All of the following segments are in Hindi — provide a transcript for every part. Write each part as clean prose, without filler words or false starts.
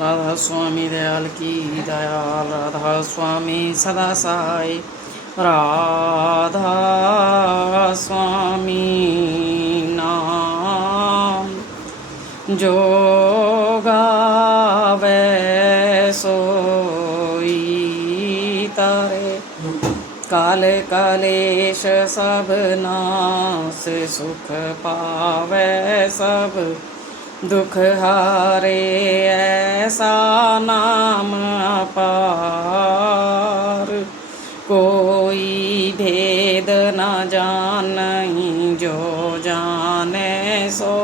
राधा स्वामी दयाल की दयाल, राधा स्वामी सदा सहाय, राधा स्वामी नाम जो गावे सोई तारे, काल कलेश सब नाश, सुख पावे सब दुख हारे, ऐसा नाम अपार, कोई भेद न जानहीं, जो जाने सो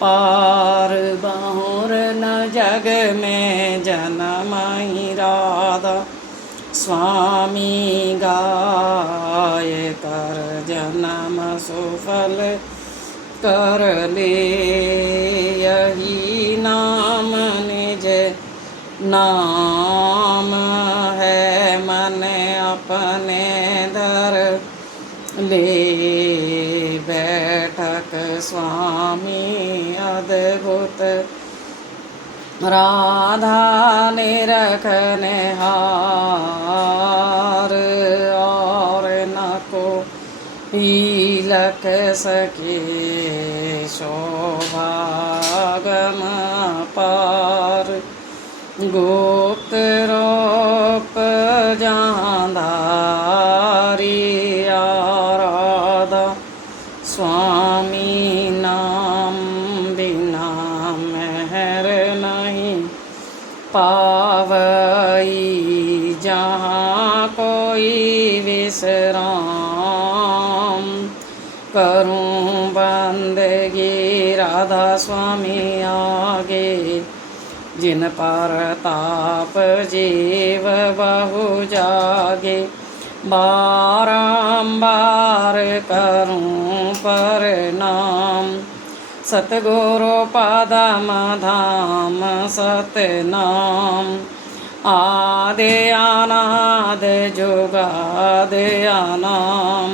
पार, बहुर न जग में जन्महि, राधा स्वामी गाय कर जन्म सुफल कर ले, यही नाम निज नाम है, मन अपने धर ले, बैठक स्वामी अद्भुत, राधा निरखने हार, और न को लख सके शोभागम पार, गुप्त रूप जहाँधारी, राधा स्वामी नाम बिना मेहर नहीं पावई, जहाँ कोई विश्राम, करूं बंदगी राधा स्वामी आगे, जिन पर ताप जीव बहु जागे, बारंबार करूं प्रणाम, सतगुरु पदम धाम सतनाम, आदि अनाद जुगाद अनाम,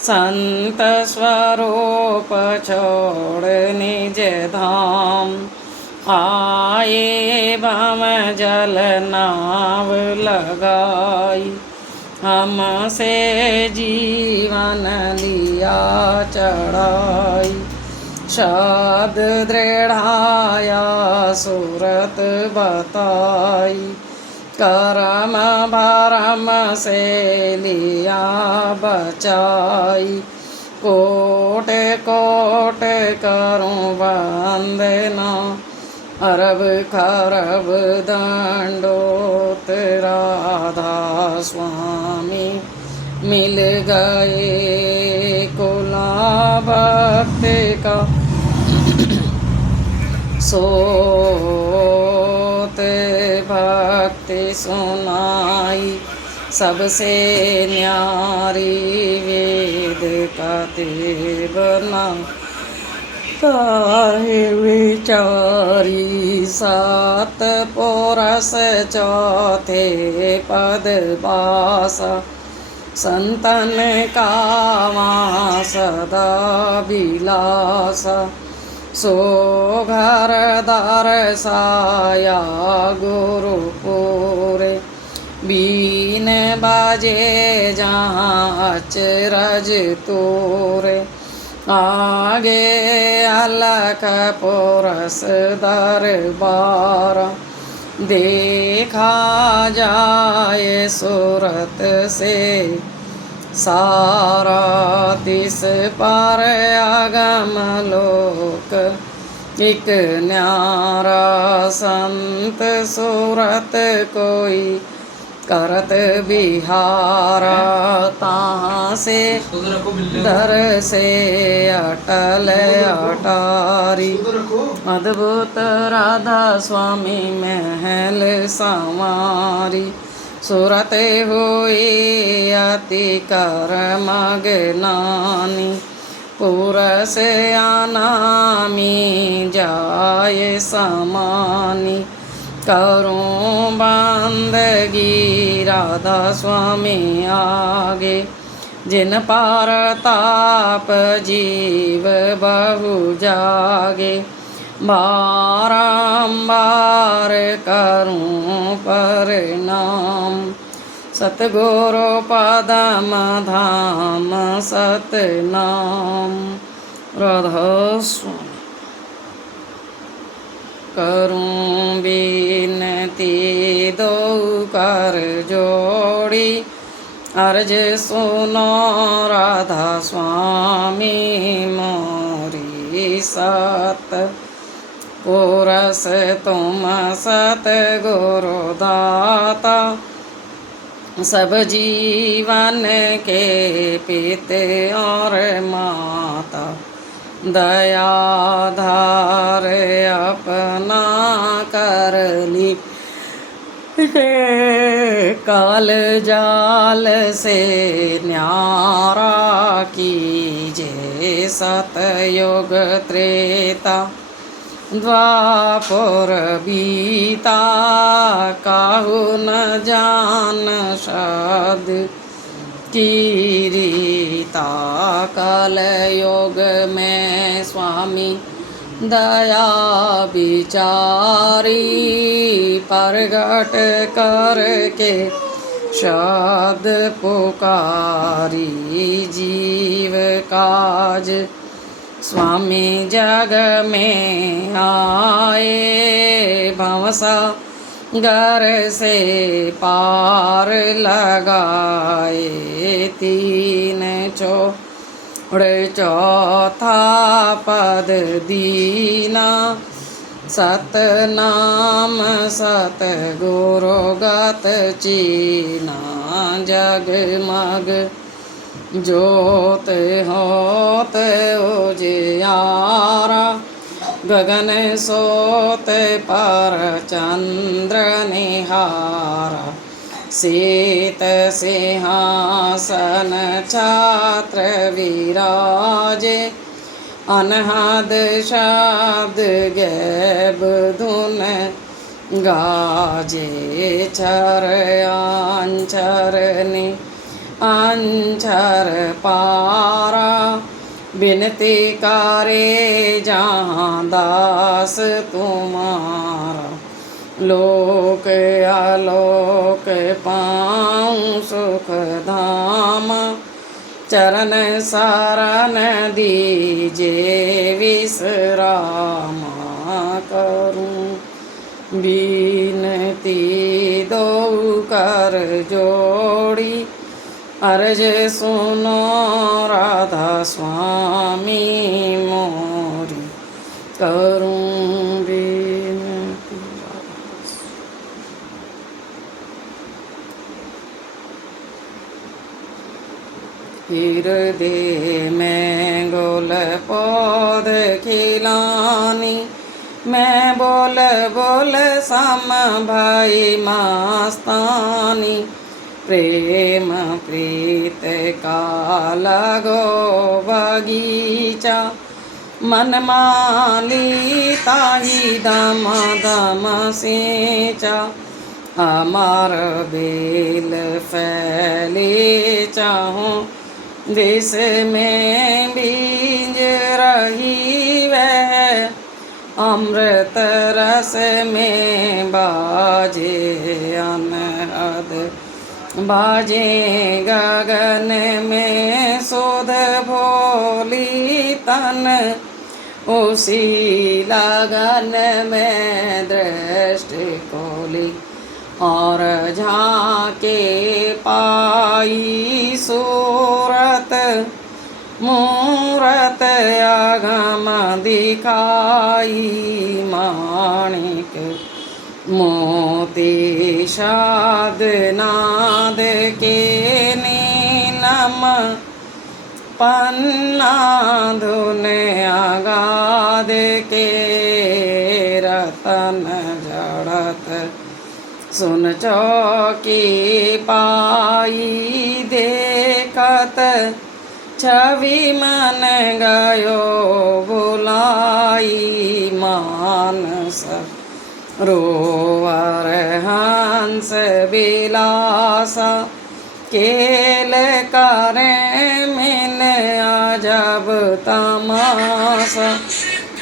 संत स्वरूप छोड़ निज धाम, आए बम जल नाव लगाई, हमसे जीवन लिया चढ़ाई, शब्द दृढ़ाया सूरत बताई, करम भरम से लिया बचाई, कोट कोट करूं वंदना, अरब खरब दंडोत, राधा स्वामी मिल गए कुला भक्त का, सोत भक्ति सुनाई, सबसे न्यारी वेद का देवना, काहे विचारी, सात पोरस चौथे पद बासा, संतन का वहाँ सदा विलासा, सो घर दरसाया गुरुपुरे, बीन बाजे जहाँ अचरज तोरे, आगे अलख पोरस दरबार, देखा जाए सूरत से सारा, तिस पर अगम लोक एक न्यारा, संत सूरत कोई करत बिहारा, तहाँ से दर से अटल अटारी, अद्भुत राधा स्वामी महल संवारी, सूरत हुई अति कर मगनानी, पुरस अनामी जाय समानी, करूं बंदगी राधा स्वामी आगे, जिन पार ताप जीव बहु जागे, बारंबार करूं प्रणाम। सतगुरु पदम धाम सतनाम। राधा स्वामी। करूं बिनती दो कर जोड़ी, अर्ज सुनो राधा स्वामी मोरी सत। पुरस तुम सतगुरु दाता, सब जीवन के पिते और माता। दयाधार अपना कर ली के काल जाल से न्यारा कीजे। सतयुग त्रेता द्वापर बीता, काहू न जान शब्द की रीता। कलयुग में स्वामी दया बिचारी, प्रगट करके शब्द पुकारी। जीव काज स्वामी जग में आए, भवसा घर से पार लगाए। तीन छोड़ चौथा पद दीना, सतनाम सतगुरु गत चीना। जगमग जोत होत उजियारा, गगन सोत पर चंद्र निहारा। शीत सिंहासन छात्र विराजे, अनहद शब्द गैब धुन गाजे। छर अंचर अंचर पारा, बिनती करे जहाँ दास तुम्हारा। लोक आलोक पाऊँ सुख धाम, चरण शरण दीजे विश्राम। करूं बिनती दो कर जोड़ी, अर्ज सुनो राधा स्वामी मोरी। करूं बिनती। हृदय में गोल पौध खिलानी, मैं बोल बोल सम भाई मस्तानी। प्रेम प्रीत का लगो बगीचा, मन माली ताही दम दम सींचा। हमार बेल फैले चाहूँ, देश में बीज रही वह। अमृत रस में बाजे अनहद, बाजे गगन में सुध भोली तन। उसी लगन में दृष्टि खोली, और झांके पाई सूरत। मूरत अगम दिखाई, माणिक मोती शाद नाद के नीलम। पन्ना धुन आगाद के रतन जड़त। सुन चौकी पाई देखत, छवि मन गयो बुलाई। मानस रोवर हंस बिलासा, केल करे मिल अजब तमाशा।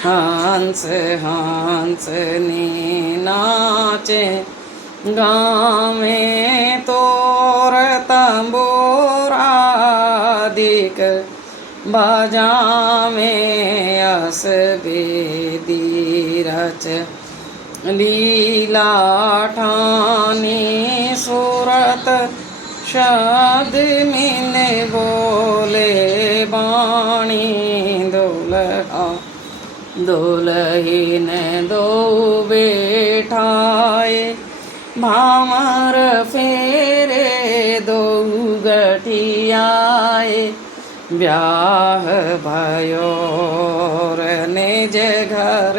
हंस हंसनी नाचे गावे तोर तंबूरादिक बजावे अस बेदी रच लीला ठानी सूरत शब्द मिले बोले बाणी दुल्हा दुल्हीन दो बैठाए भामर फेरे दो गठियाए ब्याह भयो निज घर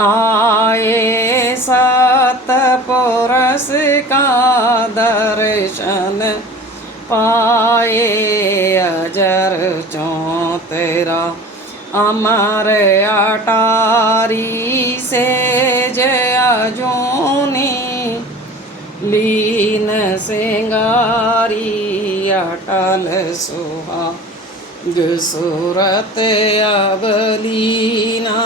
आए सत पुरस का दर्शन पाए अजर चौतेरा अमर अटारी से जया जोनी लीन सिंगारी अटल सुहा सूरत अब लीना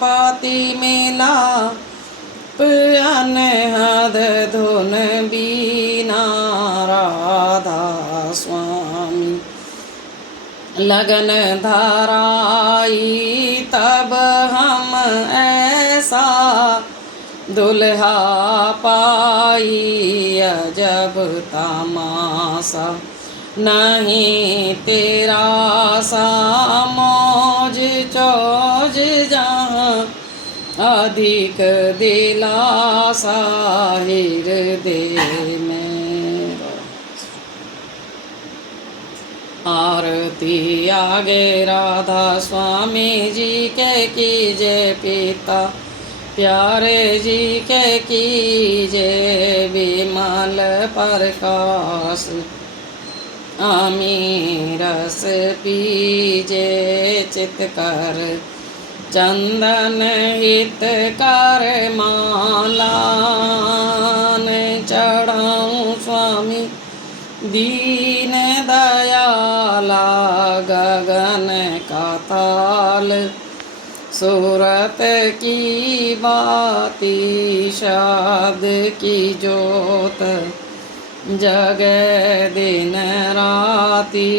पाती मिला अनहद धुन बीना राधा स्वामी लगन धराई तब हम ऐसा दुल्हा पाई अजब तमाशा नहीं तेरा सा मौज चौज जहाँ अधिक दिलासा हृदय में। आरती आगे राधा स्वामी जी के कीजे पिता प्यारे जी के कीजे विमल प्रकाश आमी रस पीजे चित कर चंदन हित कर मालान चढ़ाऊं स्वामी दीन दयाला गगन का ताल सूरत की बाती शब्द की जोत जगह दिन राती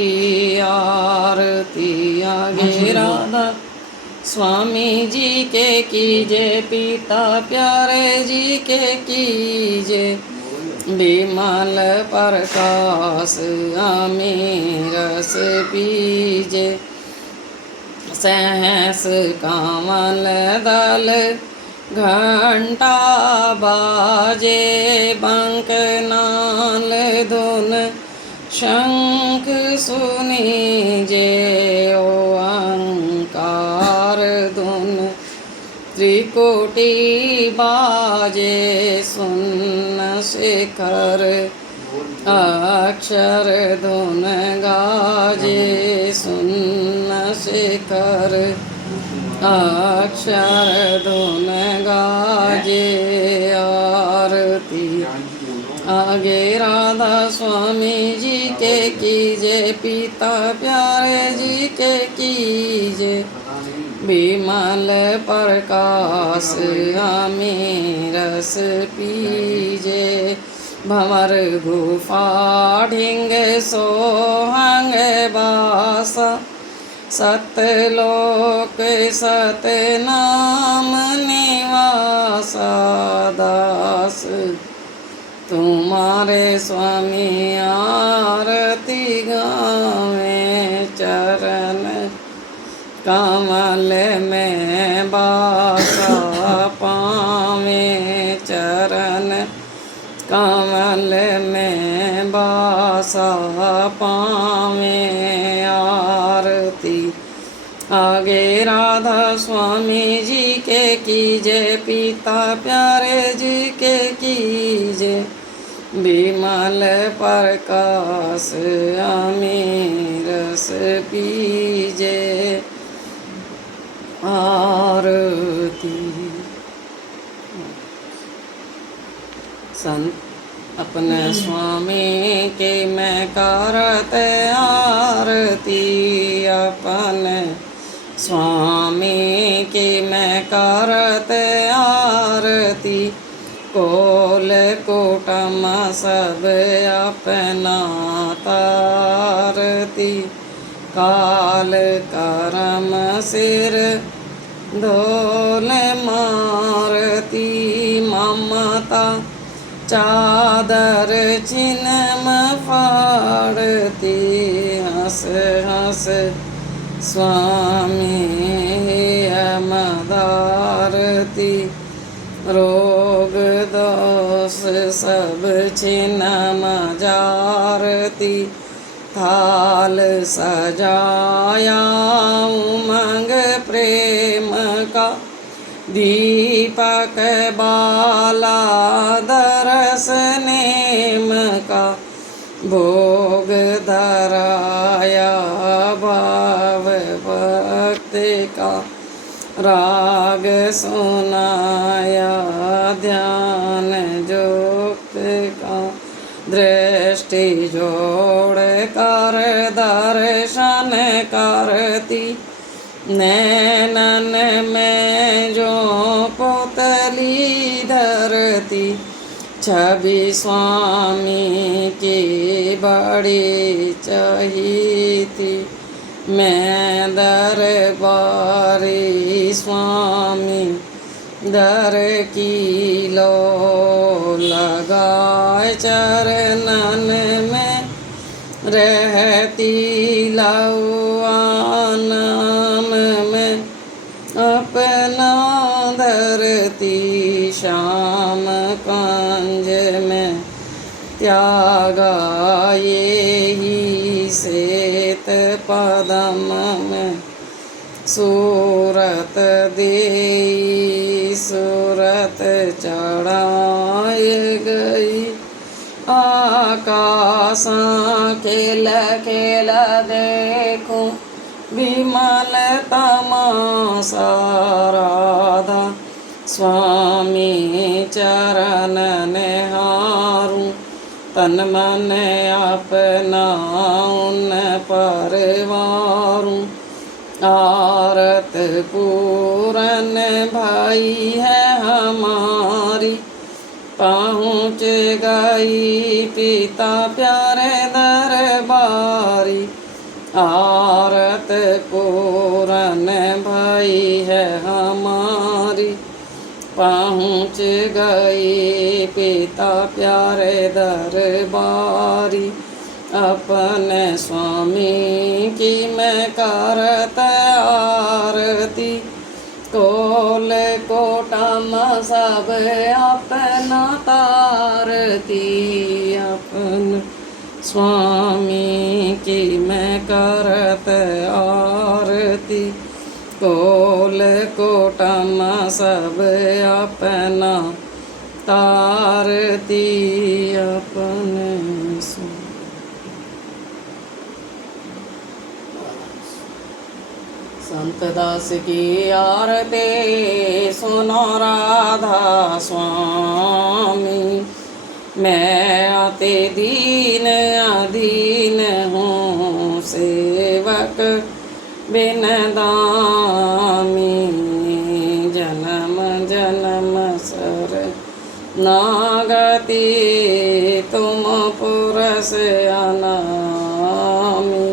आरती आगे राधा स्वामी जी के कीजे पिता प्यारे जी के कीजे विमल प्रकाश आमी रस पीजे सहस कमल दल घंटा बाजे बंक नाल धुन शंख सुनी जे ओंकार धुन त्रिकोटि बाजे सुन शिखर अक्षर धुन गाजे सुन शिखर अक्षर धुन गाजे आरती आगे राधा स्वामी जी के कीजे पिता प्यारे जी के कीजे विमल प्रकाश आमी रस पीजे भंवर गुफा ढिंग सोहंग बासा सतलोक सतनाम निवासा दास तुम्हारे स्वामी आरती गावे चरण कमल में बासा पावे चरण कमल में बासा पावे आरती आगे राधा स्वामी जी के कीजे पिता प्यारे जी के कीजे विमल प्रकाश आमी रस पीजे आरती संत अपने स्वामी के मैं करत आरती अपने स्वामी की मैं करत आरती, कोल कुटुम सब अपना तारती, काल करम सिर धोल मारती, ममता चादर चिन्ह फाड़ती, हंस हंस स्वामी अमदारती, रोग दोष सब छिन्ह जारती, थाल सजाया उमंग प्रेम का, दीपक बाला दरस नेम का, भोग धराया भाव भक्ति का, राग सुनाया ध्यान जोक्त का, दृष्टि जोड़ कर दर्शन करती, नैनन में जो पुतली धरती, छवि स्वामी की बड़ी चाहिए थी, मैं दरबारी स्वामी दर की लो लगाए चरणन में, रहती लौआ नाम में अपना धरती, श्याम कंज में त्यागा यही श्वेत पदम में, सूरत देई सूरत चढ़ाए गई, आकाशा खेल खेल देखूं विमल तमाशा, राधा स्वामी चरण निहारूं, तन मन अपना उन परवारूं, आरत पूरन भाई है हमारी, पहुँच गई पिता प्यारे दरबारी, आरत पूरन भाई है हमारी, पहुँच गई पिता प्यारे दरबारी, अपने स्वामी की मैं करत आरती, कोल कोटम सब अपना तारती, अपन स्वामी की मैं करत आरती, कोल कोटम सब अपना तारती, अपने संत दास की आरती सुनो राधा स्वामी, मैं अति दीन अधीन हूँ सेवक बिन दामी, जन्म जन्म सर नागति तुम पुरस अनामी,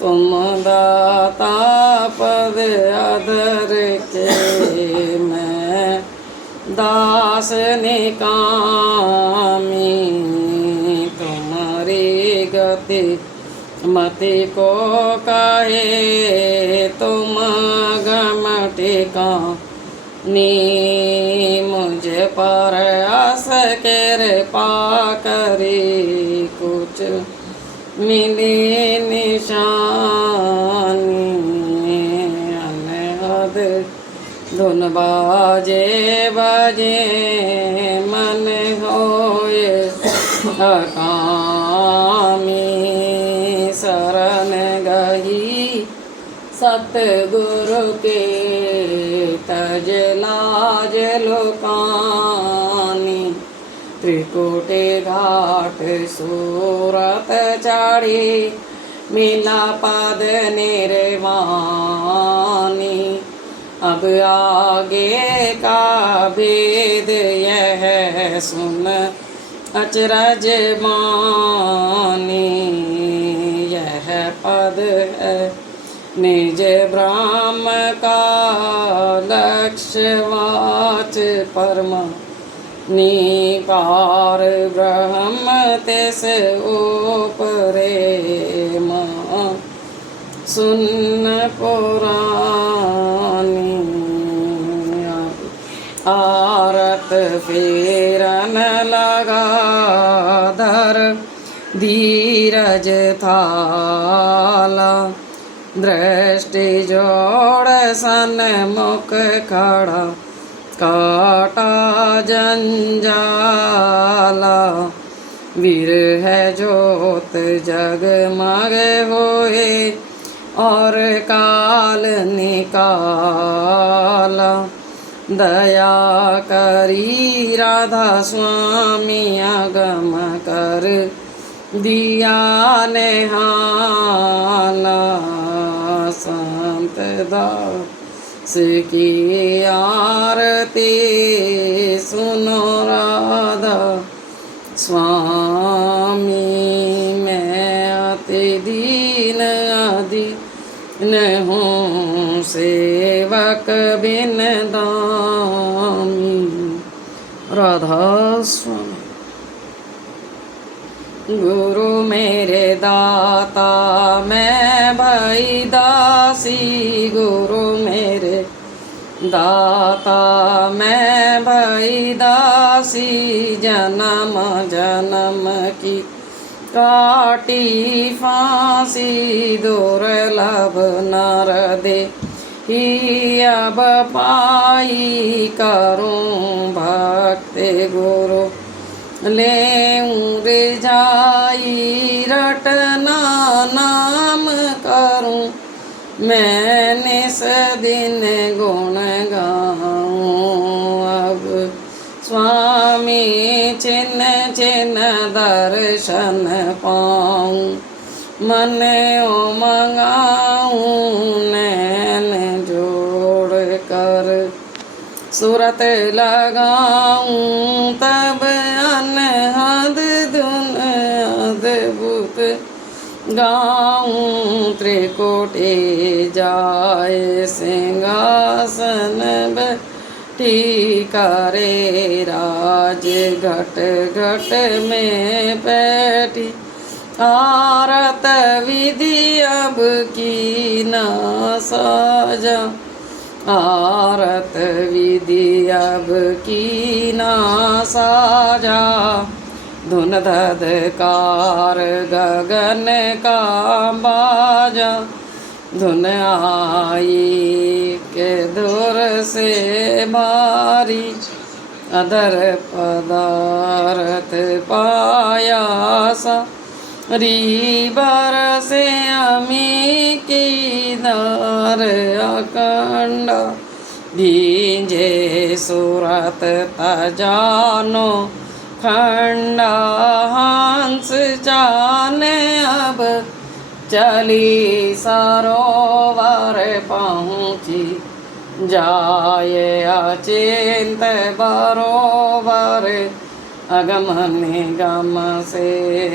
तुम दाता पद अधर के मैं दास निकामी, तुम्हारी गति मति को कहे तुम गम टिकानी, मुझे पर आस कृपा करी कुछ मिली निशानी, अनहद धुन बाजे बाजे मन होए अकामी, शरण गही सतगुरु के तज लाज लुकानी, त्रिकुटे घाट सूरत चढ़ी मिला पद निर्वाणी, अब आगे का भेद यह सुन अचरज मानी। यह पद है निज ब्रह्म का लक्ष्यवाच परम निपार ब्रह्म तिस ऊपरे सुन पुरानी। आरत फेरन लगा धर धीरज थाला। दृष्टि जोड़ सन्मुख खड़ा काटा जंजाला। वीर है जोत जगमग होए और काल निकाला। दया करी राधा स्वामी आगम कर दिया नेहाला। संत दास की आरती सुनो राधा स्वामी। मैं अति दीन अधीन हूँ सेवक बिन दामी। राधा स्वामी। गुरु मेरे दाता मैं भाई दासी। गुरु मेरे दाता मैं भाई दासी। जन्म जन्म की काटी फांसी। दुर्लभ नर दे ही अब पाई। करूं भक्ति गुरु ले जाई। रटना नाम करूं मैं निस दिन गुण गाऊं। अब स्वामी छिन्न छिन्न दर्शन पाऊं। मन ओ मंगाऊं नैन जोड़ कर सूरत लगाऊं। तब अनहद धुन अद्भुत गाऊं। त्रिकोटि जाए सिंहासन बैठी करे राज। घट घट में बैठी आरत विधि अब की न साजा। आरत विधि अब की ना साजा। धुन धधकार गगन का बाजा। धुन आई के धुर से भारी। अदर पदार्थ पाया सा। री बरसे अमी की दार अखंड। भींजे सूरत तजानो खंडा। हंस जाने अब चली सरोवर पहुँची। जाए अचिंत बरोबर। अगम निगम से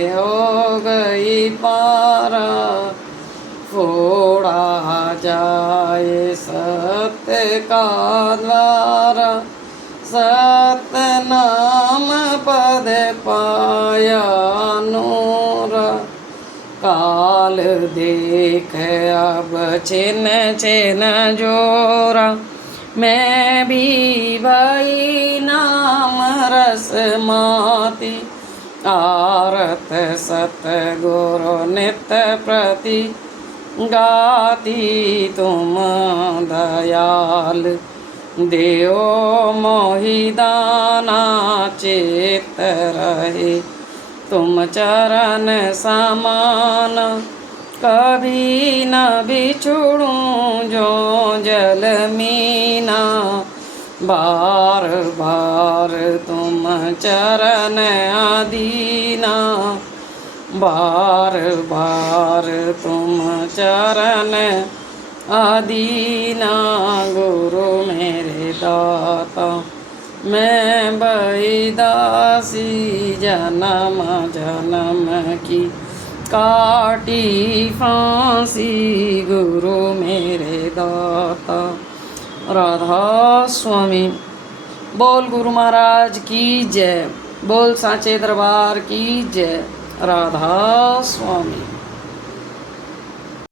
हो गई पारा। फोड़ा जाए सत्य का द्वारा। सत्य नाम पद पाया नूरा। काल देख अब छिन्न छिन्न जोरा। मैं भी भाई नाम रस माती। आरत सत गुरु नित्य प्रति गाती। तुम दयाल देव मोहि दाना। चित रहे तुम चरण समान। कभी न बिछुड़ूं जो जल मीना। बार बार तुम चरण अधीना। बार बार तुम चरण आदीना गुरु मेरे दाता। मैं बैदासी जन्म जन्म की काटी फांसी गुरु मेरे दाता। राधा स्वामी। बोल गुरु महाराज की जय। बोल सांचे दरबार की जय। राधा स्वामी।